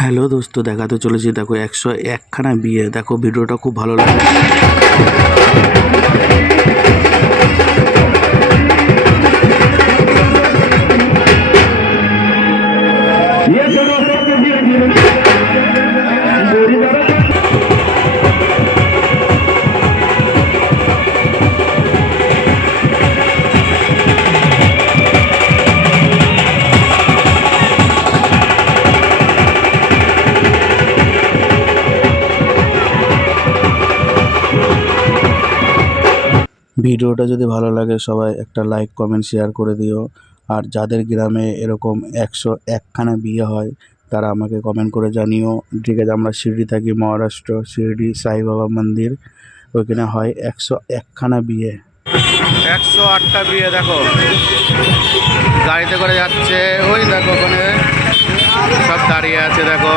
হ্যালো দোস্ত, দেখাতে চলেছি দেখো 101খানা বিয়ে। দেখো ভিডিওটা খুব ভালো লাগে। ভিডিওটা যদি ভালো লাগে সবাই একটা লাইক কমেন্ট শেয়ার করে দিও। আর যাদের গ্রামে এরকম 101খানা বিয়ে হয় তারা আমাকে কমেন্ট করে জানিও। ঠিক আছে, আমরা শিরডি থাকি, মহারাষ্ট্র, শিরডি সাই বাবা মন্দির, ওইখানে হয় 101খানা বিয়ে। 108টা বিয়ে। দেখো গাড়িতে করে যাচ্ছে, ওই দেখো ওখানে সব দাঁড়িয়ে আছে। দেখো